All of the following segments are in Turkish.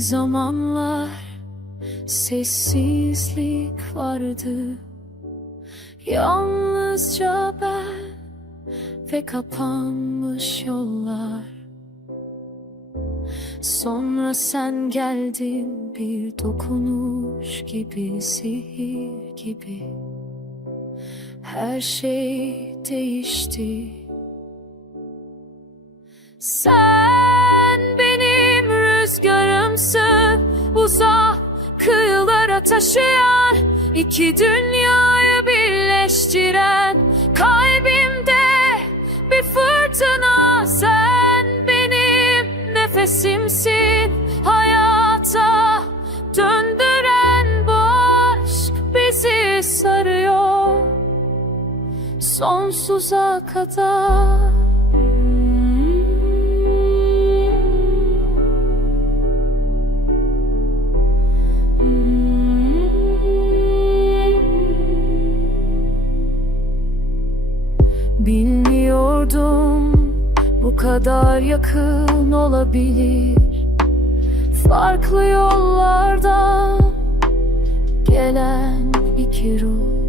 zamanlar sessizlik vardı. Yalnızca ben ve kapanmış yollar. Sonra sen geldin bir dokunuş gibi sihir gibi. Her şey değişti. Sen taşıyan iki dünyayı birleştiren Kalbimde bir fırtına Sen benim nefesimsin. Hayata döndüren bu aşk bizi sarıyor. Sonsuza kadar Bilmiyordum bu kadar yakın olabilir. Farklı yollardan gelen iki ruh.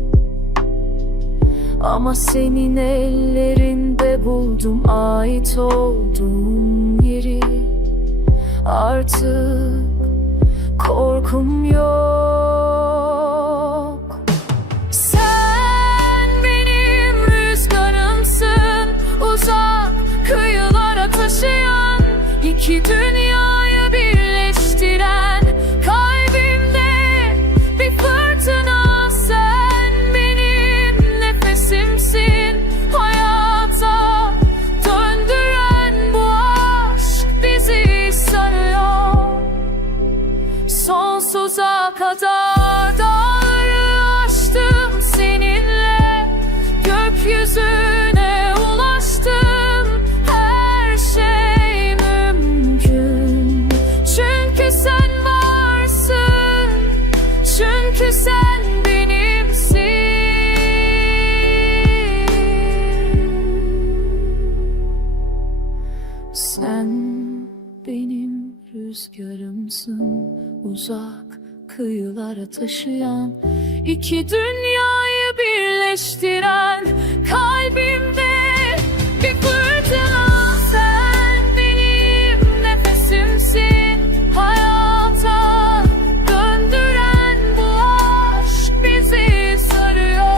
Ama senin ellerinde buldum ait olduğum yeri. Artık korkum yok iki dünyayı birleştiren Kalbimde bir fırtına Sen benim nefesimsin. Hayata döndüren bu aşk bizi sarıyor. Sonsuza kadar rüzgarımsın Uzak kıyılara taşıyan iki dünyayı birleştiren Kalbimde bir fırtına. Sen benim nefesimsin Hayata döndüren bu aşk bizi sarıyor.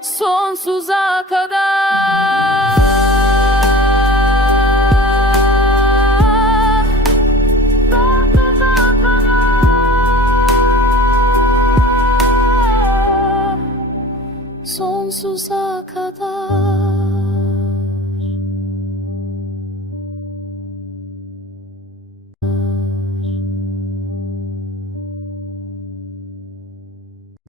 Sonsuza kadar sonsuza kadar.